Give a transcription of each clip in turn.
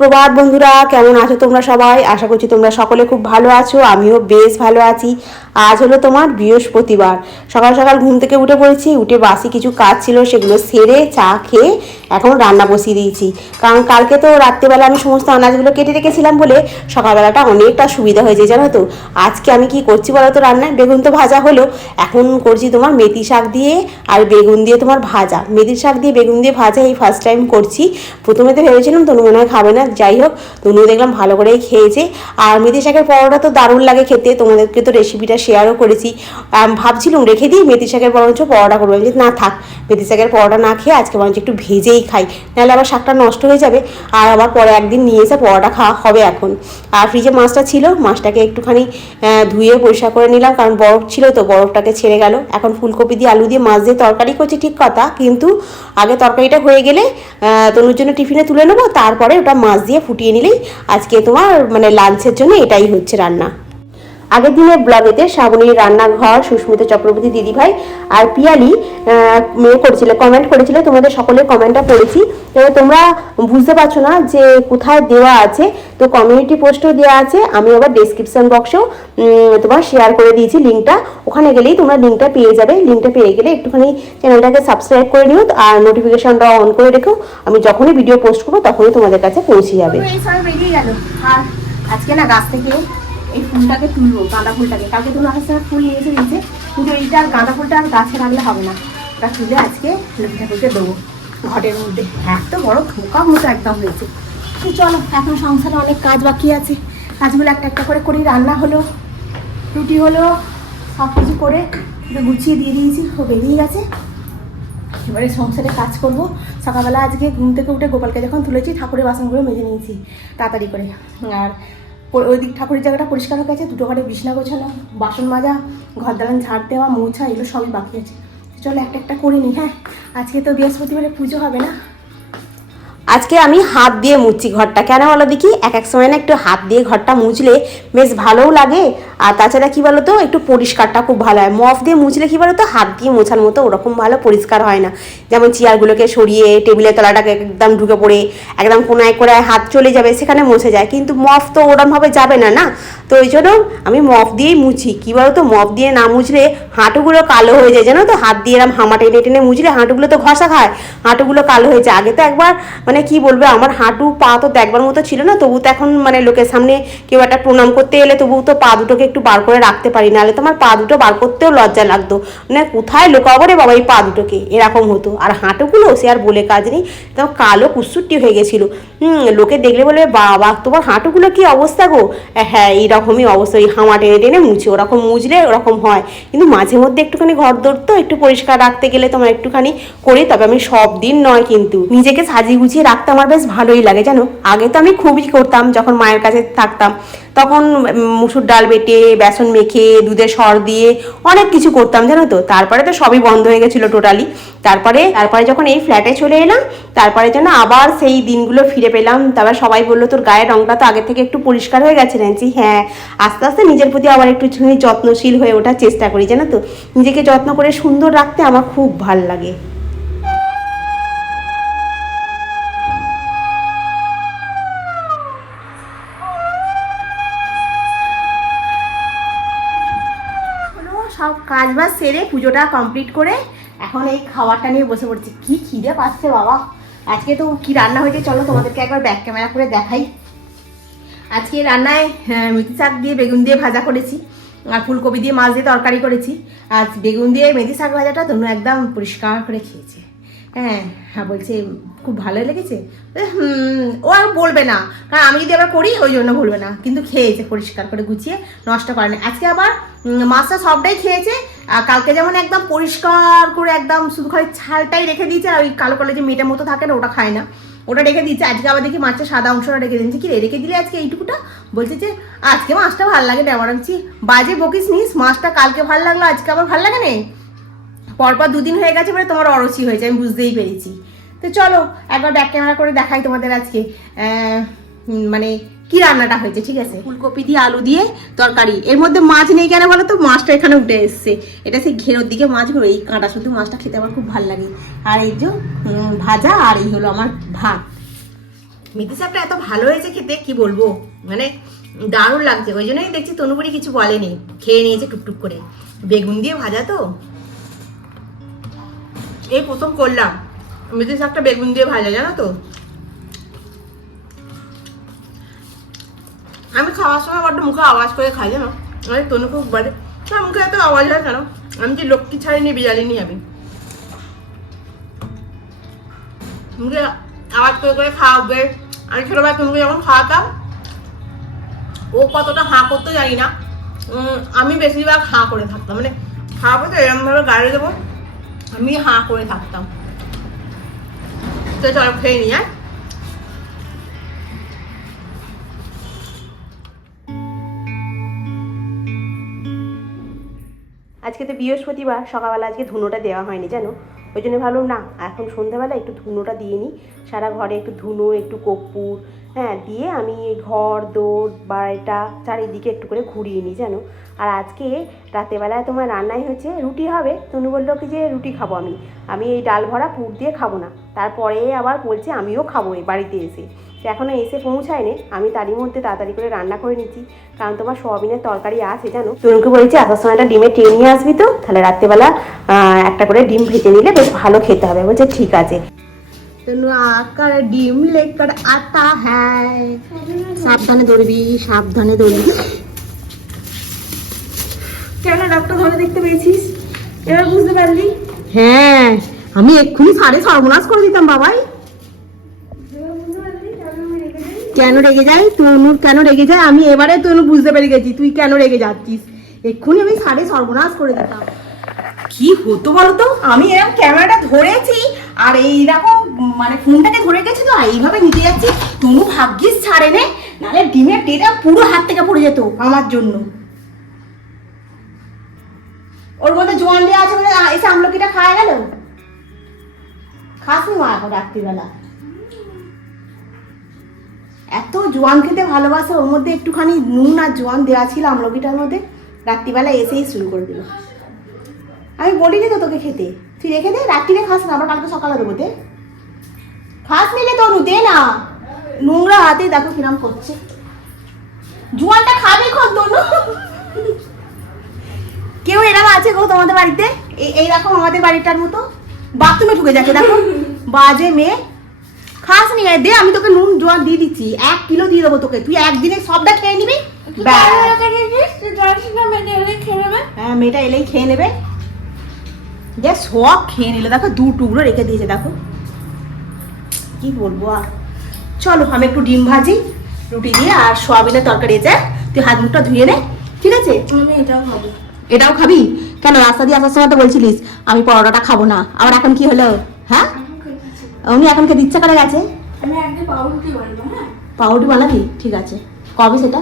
সুপ্রভাত বন্ধুরা, কেমন আছো তোমরা সবাই? আশা করছি তোমরা সকলে খুব ভালো আছো, আমিও বেশ ভালো আছি। আজ হলো তোমার বৃহস্পতিবার। সকাল সকাল ঘুম থেকে উঠে পড়েছি, উঠে বাসি কিছু কাজ ছিল সেগুলো সেরে চা খেয়ে এখন রান্না বসিয়ে দিয়েছি। কারণ কালকে তো রাত্রেবেলা আমি সমস্ত আনাজগুলো কেটে রেখেছিলাম বলে সকালবেলাটা অনেকটা সুবিধা হয়েছে, জানো তো। আজকে আমি কি করছি বলো তো রান্নায়? বেগুন তো ভাজা হলো। এখন করছি তোমার মেথি শাক দিয়ে আর বেগুন দিয়ে তোমার ভাজা। মেথি শাক দিয়ে বেগুন দিয়ে ভাজা এই ফার্স্ট টাইম করছি। প্রথমে তো ভেবেছিলাম তনু মনে হয় খাবে না, যাই হোক তনু দেখলাম ভালো করেই খেয়েছে। আর মেথি শাকের পরোটা তো দারুণ লাগে খেতে, তোমাদেরকে তো রেসিপিটা শেয়ারও করেছি। ভাবছিলাম রেখে দিই মেথি শাকের বরঞ্চ পরোটা করব। না, থাক, মেথি শাকের পরোটা না খেয়ে আজকে বরঞ্চ একটু ভেজেই খাই। নাহলে আবার শাকটা নষ্ট হয়ে যাবে। আর আবার পরে একদিন নিয়ে এসে পরোটা খাওয়া হবে এখন। আর ফ্রিজে মাছটা ছিল, মাছটাকে একটুখানি ধুয়ে পরিষ্কার করে নিলাম, কারণ বরফ ছিল তো বরফটাকে ছেড়ে গেল। এখন ফুলকপি দিয়ে আলু দিয়ে মাছ দিয়ে তরকারি করছি, ঠিক কথা। কিন্তু আগে তরকারিটা হয়ে গেলে তনুর জন্য টিফিনে তুলে নেব। তারপরে ওটা মাছ দিয়ে ফুটিয়ে নিলেই আজকে তোমার মানে লাঞ্চের জন্য এটাই হচ্ছে রান্না। আগের দিনের ব্লগেতে শ্রাবণীর রান্নাঘর, সুস্মিতা চক্রবর্তী দিদিভাই আর পিয়ালি মেয়ে করেছিল কমেন্ট করেছিল। তোমাদের সকলের কমেন্টটা পড়েছি। এবার তোমরা বুঝতে পারছ না যে কোথায় দেওয়া আছে। তো কমিউনিটি পোস্টও দেওয়া আছে। আমি আবার ডেসক্রিপশন বক্সেও তোমার শেয়ার করে দিয়েছি লিঙ্কটা ওখানে গেলেই তোমরা লিঙ্কটা পেয়ে যাবে। লিঙ্কটা পেয়ে গেলে একটুখানি চ্যানেলটাকে সাবস্ক্রাইব করে নিও। আর নোটিফিকেশনটা অন করে রেখো। আমি যখনই ভিডিও পোস্ট করব, তখনই তোমাদের কাছে পৌঁছে যাবে। আজকে না গাছ থেকে এই ফুলটাকে তুলবো, গাঁদা ফুলটাকে। কালকে তুমি আসার সময় ফুল নিয়ে এসে দিয়েছে, কিন্তু এইটা আর গাঁদা ফুলটা আর গাছে রাখলে হবে না। ওটা তুলে আজকে লক্ষ্মী ঠাকুরকে দেবো, ঘটের মধ্যে। এত বড় ধোকা মতো একদম হয়েছে। তো চলো, এখন সংসারে অনেক কাজ বাকি আছে। কাজগুলো একটা একটা করে করি, রান্না হলো, রুটি হলো সব কিছু করে গুছিয়ে দিয়ে দিয়েছি, ও বেরিয়ে গেছে। এবারে সংসারে কাজ করব। সকালবেলা আজকে ঘুম থেকে উঠে গোপালকে যখন তুলেছি, ঠাকুরের বাসনগুলো মেজে নিয়েছি, তাড়াতাড়ি করে। আর ওই দিক ঠাকুরের জায়গাটা পরিষ্কার হয়ে গেছে, দুটো ঘরে বিছনা গোছানো, বাসন মাজা, ঘর দালান ঝাড় দেওয়া, মোছা, এগুলো সবই বাকি আছে। চলো একটা একটা করে নি হ্যাঁ? আজকে তো বৃহস্পতিবারে পুজো হবে না। আজকে আমি হাত দিয়ে মুছছি ঘরটা। কেন বলো দেখি? এক এক সময় না একটু হাত দিয়ে ঘরটা মুছলে বেশ ভালোও লাগে। আর তাছাড়া কি বলো তো একটু পরিষ্কারটা খুব ভালো হয়। মফ দিয়ে মুছলে কি বলো তো হাত দিয়ে মোছার মতো ওরকম ভালো পরিষ্কার হয় না। যেমন চেয়ারগুলোকে সরিয়ে, টেবিলের তলাটাকে একদম ঢুকে পড়ে, একদম কোনায় করে হাত চলে যাবে, সেখানে মুছে যায়। কিন্তু মফ তো ওরমভাবে যাবে না না? তো ওই জন্য আমি মফ দিয়েই মুছি। কী বলো তো মফ দিয়ে না মুছলে হাঁটুগুলো কালো হয়ে যায়। জানো তো? হাত দিয়ে এরম হামা টেনে টেনে মুছলে হাঁটুগুলো তো ঘষা খায়। হাঁটুগুলো কালো হয়ে যায়। আগে তো একবার মানে কি বলবে? আমার হাঁটু, পা তো দেখবার মতো ছিল না, তবু তো এখন মানে লোকের সামনে কেউ একটা প্রণাম করতে এলে তবু তো পা দুটোকে একটু বার করে রাখতে পারি, নাহলে তো আমার পা দুটো বার করতেও লজ্জা লাগতো। মানে কোথায় লোকাবো রে বাবা এই পা দুটোকে? এরকম হতো। আর হাঁটুগুলো সে আর বলে কাজ নেই। তো কালো কুসুট্টি হয়ে গেছিল। হুম, লোকে দেখলে বলবে, বাবা, তোমার হাঁটুগুলো কি অবস্থা গো? হ্যাঁ এইরকমই অবস্থা। ওই হামা টেনে টেনে মুছে, ওরকম মুছলে ওরকম হয়। কিন্তু মাঝে মধ্যে একটুখানি ঘর দৌড়তো একটু পরিষ্কার রাখতে গেলে তোমার একটুখানি করি, তবে আমি সব দিন নয় কিন্তু নিজেকে সাজিয়ে গুছিয়ে রাখতে আমার বেশ ভালোই লাগে, জানো? আগে তো আমি খুবই করতাম, যখন মায়ের কাছে থাকতাম। তখন মুসুর ডাল বেটে, বেসন মেখে, দুধে সর দিয়ে অনেক কিছু করতাম, জানো তো? তারপরে তো সবই বন্ধ হয়ে গেছিল টোটালি তারপরে তারপরে যখন এই ফ্ল্যাটে চলে এলাম, তারপরে যেন আবার সেই দিনগুলো ফিরে পেলাম। তারপর সবাই বলল, তোর গায়ের রংটা তো আগে থেকে একটু পরিষ্কার হয়ে গেছে রেঞ্চি হ্যাঁ আস্তে আস্তে নিজের প্রতি আবার একটু যত্নশীল হয়ে ওঠার চেষ্টা করি, জানো তো? নিজেকে যত্ন করে সুন্দর রাখতে আমার খুব ভালো লাগে। কাজ বাজ সেরে পুজোটা কমপ্লিট করে এখন এই খাবারটা নিয়ে বসে পড়ছি। কি খিদে পাচ্ছে বাবা। আজকে তো কি রান্না হয়েছে চলো তোমাদেরকে একবার ব্যাক ক্যামেরা করে দেখাই। আজকে রান্নায় হ্যাঁ, মেথি শাক দিয়ে বেগুন দিয়ে ভাজা করেছি আর ফুলকপি দিয়ে মাছ দিয়ে তরকারি করেছি। আর বেগুন দিয়ে মেথি শাক ভাজাটা তোমরা একদম পরিষ্কার করে খেয়েছে। হ্যাঁ হ্যাঁ বলছে, খুব ভালো লেগেছে। ও আর বলবে না। কারণ আমি যদি আবার করি, ওই জন্য বলবে না। কিন্তু খেয়েছে পরিষ্কার করে গুছিয়ে, নষ্ট করে না। আজকে আবার মাছটা সবটাই খেয়েছে। আর কালকে যেমন একদম পরিষ্কার করে একদম শুধু খালি ছালটাই রেখে দিয়েছে, আর ওই কালো কালো যে মেয়েটার মতো থাকে না, ওটা খায় না। ওটা রেখে দিচ্ছে আজকে আবার দেখি মাছের সাদা অংশটা রেখে দিচ্ছে কি রে, রেখে দিলে আজকে এইটুকুটা? বলছে যে, আজকে মাছটা ভালো লাগে না। আমার বাজে বকিস নিস মাছটা কালকে ভালো লাগল, আজকে আবার ভালো লাগে না পরপর দুদিন হয়ে গেছে বলে তোমার অরসি হয়েছে, আমি বুঝতেই পেরেছি। তো চলো, একবার ব্যাক ক্যামেরা করে দেখাই তোমাদের আজকে মানে কি রান্নাটা হয়েছে, ঠিক আছে? ফুলকপি দিয়ে আলু দিয়ে তরকারি। এর মধ্যে মাছ নেই কেন বলো তো? মাছটা এখানে উঠে এসছে। এটা সেই ঘেরোর দিকে মাছগুলো এই কাঁটা শুধু মাছটা খেতে আমার খুব ভালো লাগে। আর এই যে ভাজা আর এই হলো আমার ভাত। মেথি শাকটা এত ভালো হয়েছে খেতে, কি বলব? মানে দারুণ লাগছে। ওই জন্যই দেখছি তনুপুরি কিছু বলেনি। খেয়ে নিয়েছে টুকটুক করে। বেগুন দিয়ে ভাজা তো। এই প্রথম করলাম। মেথি শাকটা বেগুন দিয়ে ভাজা, জানো তো? আমি খাওয়ার সময় বড্ড মুখে আওয়াজ করে খাই, জানো? আমি তনুকে বলে না, মুখে এত আওয়াজ হয় কেন? আমি যে লক্ষ্মী ছাড়িনি, বিড়ালিনি আমি। মুখে আওয়াজ করে করে খাওয়াবে আমি ছোটবেলায় তনুকে যখন খাওয়াতাম, ও কতটা হাঁ করতে জানি না। আমি বেশিরভাগ হাঁ করে থাকতাম। মানে খাওয়াবো তো এরমভাবে গাড়ি দেবো আমি হাঁ করে থাকতাম। তো চলো খেয়ে নিয়ে হ্যাঁ? আজকে তো বৃহস্পতিবার, সকালবেলা আজকে ধুনোটা দেওয়া হয়নি, জানো? ওই জন্য ভাবলাম, না, এখন সন্ধ্যাবেলা একটু ধুনোটা দিয়ে নিই। সারা ঘরে একটু ধুনো, একটু কর্পূর হ্যাঁ দিয়ে আমি এই ঘর দৌড় বাড়িটা চারিদিকে একটু করে ঘুরিয়ে নিই, জানো? আর আজকে রাতেবেলায় তোমার রান্নাই হচ্ছে রুটি হবে। তনু বলল কি যে, রুটি খাব আমি। আমি এই ডাল ভরা, পুর দিয়ে খাব না। তারপরে আবার বলছে, আমিও খাব এই বাড়িতে এসে। সে এখনও এসে পৌঁছায়নি। আমি তারই মধ্যে তাড়াতাড়ি করে রান্না করে নিচ্ছি। কারণ তোমার সোয়াবিনের তরকারি আছে জানো? তরুণকে বলেছি আসার সময় একটা ডিমে ট্রেন নিয়ে আসবি তো? তাহলে রাত্রেবেলা একটা করে ডিম ভেজে নিলে বেশ ভালো খেতে হবে। বলছে ঠিক আছে। ডিম লেকার আতা হ্যাঁ। সাবধানে ধরবি সাবধানে ধরবি। কেন ডাক্তার ঘরে দেখতে পেয়েছিস? এবার বুঝতে পারলি? হ্যাঁ আমি এক্ষুনি সারে সর্বনাশ করে দিতাম বাবাই। কেন রেগে যাই তনুর কেন রেগে যায়? আমি এবারে তনু বুঝতে পেরে গেছি, তুই কেন রেগে যাচ্ছিস? এক্ষুনি আমি সাড়ে সর্বনাশ করে দিতাম। কি হতো বলতো? আমি এরকম ক্যামেরাটা ধরেছি, আর এইরকম মানে ফোনটাকে ধরে গেছি তো এইভাবে নিতে যাচ্ছি। তনু ভাগ্যিস ছাড়ে নে, নাহলে ডিমের টেটা পুরো হাত থেকে পড়ে যেত আমার জন্য। ওর মধ্যে জোয়ান দেওয়া আছে বলে এসে আমলকিটা খাওয়া গেল? খাসনি মা এখন রাত্রিবেলা। এত জোয়ান খেতে ভালোবাসে, ওর মধ্যে একটুখানি নুন আর জোয়ান দেওয়া ছিল আমলকিটার মধ্যে, রাত্রিবেলা এসেই শুরু করে দিল। আমি বলিনি তো তোকে খেতে। তুই রেখে দে, রাত্রিরে খাস না, আবার কালকে সকালে দেবো, দে। খাস নিলে তনু দে না। নোংরা হাতে দেখো কিরাম করছে। জোয়ানটা খাবি খন কেউ এরকম আছে গো তোমাদের বাড়িতে? এই- এইরকম আমাদের বাড়িটার মতো। বাথরুমে ঢুকে যাচ্ছে, দেখো। বাজে মেয়ে। খাস নি দে আমি তোকে নুন জোয়ান দিয়ে দিচ্ছি। এক কিলো দিয়ে দেবো তোকে। তুই একদিনে সবটা খেয়ে নিবি। হ্যাঁ মেয়েটা এলেই খেয়ে নেবে। যে সব খেয়ে নিল। দেখো দু টুকরো রেখে দিয়েছে দেখো। কি বলব আর? চলো আমি একটু ডিম ভাজি রুটি দিয়ে আর সোয়াবিনের তরকারি আছে। তুই হাত মুখটা ধুয়ে নে ঠিক আছে? এটাও খাব। এটাও খাবি? কেন রাস্তা দিয়ে আসার সময় তো বলছিলিস আমি পরোটাটা খাব না। আবার এখন কি হলো? উনি এখন খেতে ইচ্ছা করে গেছে পাউরুটি বানাবো ঠিক আছে। কবে সেটা?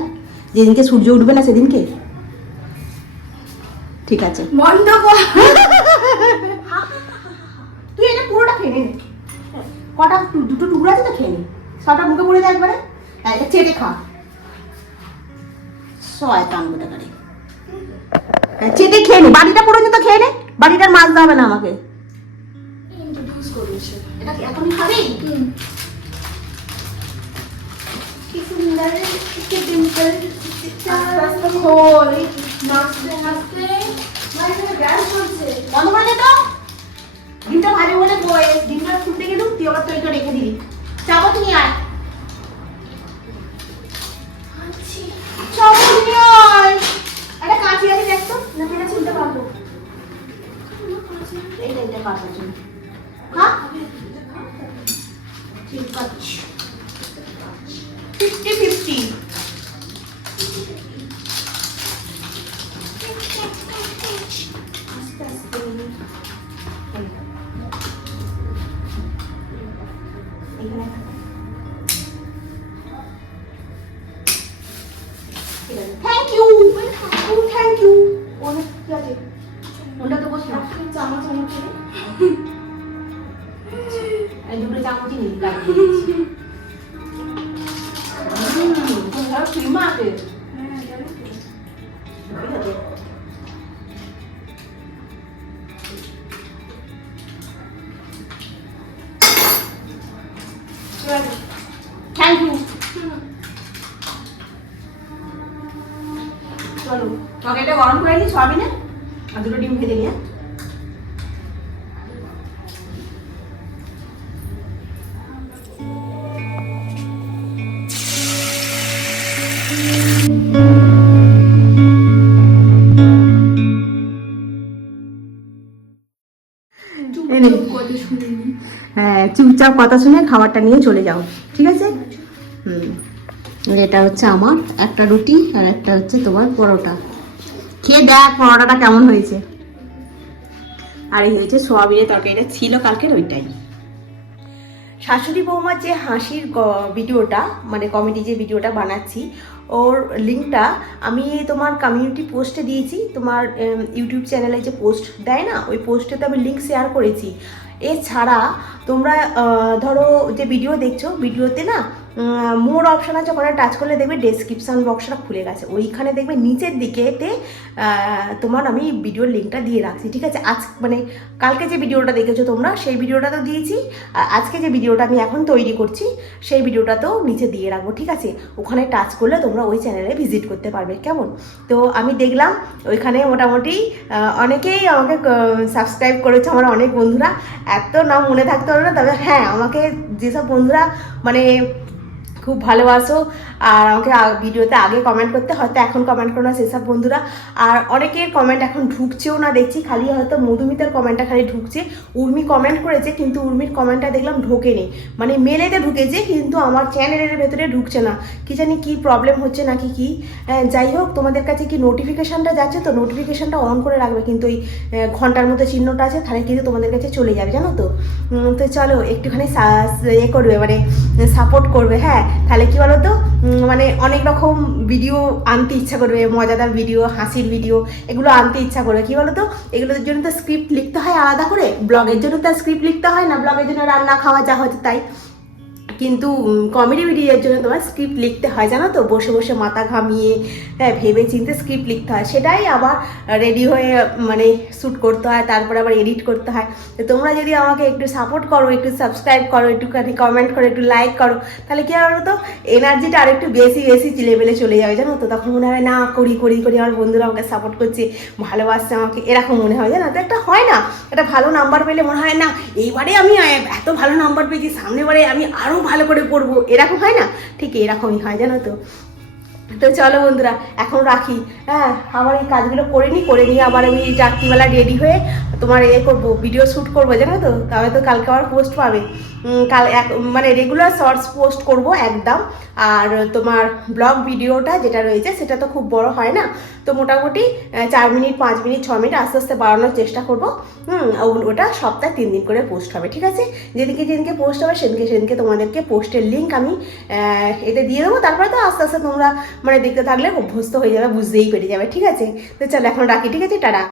যেদিনকে সূর্য উঠবে না সেদিনকে? ঠিক আছে। বন্ধ কর তুই এটা পুরোটা খেয়ে নে। কটা দুটো টুকরো আছে তো খেয়ে নে। সবটা মুখে পড়ে যায় একবারে। হ্যাঁ, এটা চেটে খা। শয়তান গোটাকারে। হ্যাঁ, চেটে খেয়ে নে। বাড়িটা পর্যন্ত খেয়ে নে। বাড়িটার মাছ হবে না আমাকে। এটা কি এখনই খাবি কি সুন্দর কি ডিম্পল আস্তে খোল। নাচতে নাচতে। মায়ের গ্যাস হচ্ছে বন্ধ করে তো। ডিমটা ভালো বলে বয়ে। ডিমটা খুলতে গেলুম তুই আবার তৈরি রেখে দিবি। চামচ নিয়ে আয়। আচ্ছা। নিয়ে আয়। একটা কাঁচি আছে দেখ তো। না পেটা ছিলতে পারব। এই কাটার জন্য হ্যাঁ? Fifty fifty thank you thank you অনেক ঠিক আছে ওটা তো বস আপনি চামচ দামটি লাগিয়েছি থ্যাংক ইউ চলো তবে এটা গরম করে নিই সবই না আর দুটো ডিম ভেজে নিয়ে। হ্যাঁ চুপচাপ কথা শুনে খাবারটা নিয়ে চলে যাও, ঠিক আছে? হুম। এটা হচ্ছে আমার একটা রুটি আর একটা হচ্ছে তোমার পরোটা। খেয়ে দেখ পরোটাটা কেমন হয়েছে। আর এই হয়েছে সোয়াবিনের তরকারিটা ছিল কালকের ওইটাই। শাশুড়ি বৌমার যে হাসির ভিডিওটা মানে কমেডি যে ভিডিওটা বানাচ্ছি, ওর লিঙ্কটা আমি তোমার কমিউনিটি পোস্টে দিয়েছি, তোমার ইউটিউব চ্যানেলে যে পোস্ট দেয় না, ওই পোস্টেতে আমি লিঙ্ক শেয়ার করেছি। এছাড়া তোমরা ধরো যে ভিডিও দেখছ ভিডিওতে না মোর অপশান আছে, ওখানে টাচ করলে দেখবে ডেসক্রিপশন বক্সটা খুলে গেছে। ওইখানে দেখবে নিচের দিকেতে তোমার আমি ভিডিওর লিঙ্কটা দিয়ে রাখছি, ঠিক আছে? আজ মানে কালকে যে ভিডিওটা দেখেছ তোমরা, সেই ভিডিওটা তো দিয়েছি। আর আজকে যে ভিডিওটা আমি এখন তৈরি করছি, সেই ভিডিওটা তো নিচে দিয়ে রাখব, ঠিক আছে? ওখানে টাচ করলে তোমরা ওই চ্যানেলে ভিজিট করতে পারবে, কেমন? তো আমি দেখলাম, ওইখানে মোটামুটি অনেকেই আমাকে সাবস্ক্রাইব করেছে আমার অনেক বন্ধুরা। এত নাম মনে থাকতে পারবে না, তবে হ্যাঁ আমাকে যেসব বন্ধুরা মানে খুব ভালোবাসো আর আমাকে ভিডিওতে আগে কমেন্ট করতে হয়তো এখন কমেন্ট করো না সেসব বন্ধুরা। আর অনেকের কমেন্ট এখন ঢুকছেও না দেখছি খালি হয়তো মধুমিতার কমেন্টটা খালি ঢুকছে। উর্মি কমেন্ট করেছে কিন্তু উর্মির কমেন্টটা দেখলাম ঢোকেনি। মানে মেলেতে ঢুকেছে কিন্তু আমার চ্যানেলের ভেতরে ঢুকছে না। কি জানি কি প্রবলেম হচ্ছে নাকি কি। আহ, যাই হোক তোমাদের কাছে কি নোটিফিকেশানটা যাচ্ছে তো নোটিফিকেশানটা অন করে রাখবে। কিন্তু ওই ঘণ্টার মতো চিহ্নটা আছে তাহলে কিন্তু তোমাদের কাছে চলে যাবে জানো তো? তো চলো একটুখানি এ করবে মানে সাপোর্ট করবে হ্যাঁ? তাহলে কি বলতো? মানে অনেক রকম ভিডিও আনতে ইচ্ছা করবে, মজাদার ভিডিও হাসির ভিডিও এগুলো আনতে ইচ্ছা করবে। কি বলতো? এগুলোর জন্য তো স্ক্রিপ্ট লিখতে হয় আলাদা করে ব্লগের জন্য তো স্ক্রিপ্ট লিখতে হয় না ব্লগের জন্য রান্না খাওয়া যা হচ্ছে তাই। কিন্তু কমেডি ভিডিওর জন্য তোমার স্ক্রিপ্ট লিখতে হয়, জানো তো? বসে বসে মাথা ঘামিয়ে হ্যাঁ ভেবে চিন্তে স্ক্রিপ্ট লিখতে হয়। সেটাই আবার রেডি হয়ে মানে শ্যুট করতে হয়, তারপরে আবার এডিট করতে হয়। তো তোমরা যদি আমাকে একটু সাপোর্ট করো, একটু সাবস্ক্রাইব করো, একটুখানি কমেন্ট করো, একটু লাইক করো, তাহলে কি হবে তো? এনার্জিটা আর একটু বেশি বেশি লেভেলে চলে যাবে, জানো তো? তখন মনে হয়, না, করি করি করি, আমার বন্ধুরা আমাকে সাপোর্ট করছে, ভালোবাসছে আমাকে। এরকম মনে হয়, জানো? তো একটা হয় না। একটা ভালো নাম্বার পেলে মনে হয়, না, এইবারে আমি এত ভালো নাম্বার পেয়েছি, সামনেবারে আমি আরও ভালো করে পড়ব এরকম হয় না? ঠিক এরকমই হয় জানো তো। তো চলো বন্ধুরা, এখন রাখি। হ্যাঁ আবার এই কাজগুলো করে নিই করে নিয়ে আবার আমি রাত্রিবেলা রেডি হয়ে তোমার এ করব ভিডিও শ্যুট করব, জানো তো? তবে তো কালকে আবার পোস্ট পাবে। কাল এক মানে রেগুলার শর্টস পোস্ট করব একদম। আর তোমার ব্লগ ভিডিওটা যেটা রয়েছে, সেটা তো খুব বড় হয় না? তো মোটামুটি চার মিনিট, পাঁচ মিনিট, ছ মিনিট আস্তে আস্তে বাড়ানোর চেষ্টা করব। হুম ওটা সপ্তাহে তিন দিন করে পোস্ট হবে, ঠিক আছে? যেদিনকে যেদিনকে পোস্ট হবে, সেদিনকে সেদিনকে তোমাদেরকে পোস্টের লিঙ্ক আমি এতে দিয়ে দেবো। তারপরে তো আস্তে আস্তে তোমরা মানে দেখতে থাকলে অভ্যস্ত হয়ে যাবে, বুঝতেই পেরে যাবে, ঠিক আছে? তো চলো, এখন রাখি, ঠিক আছে? টাটা।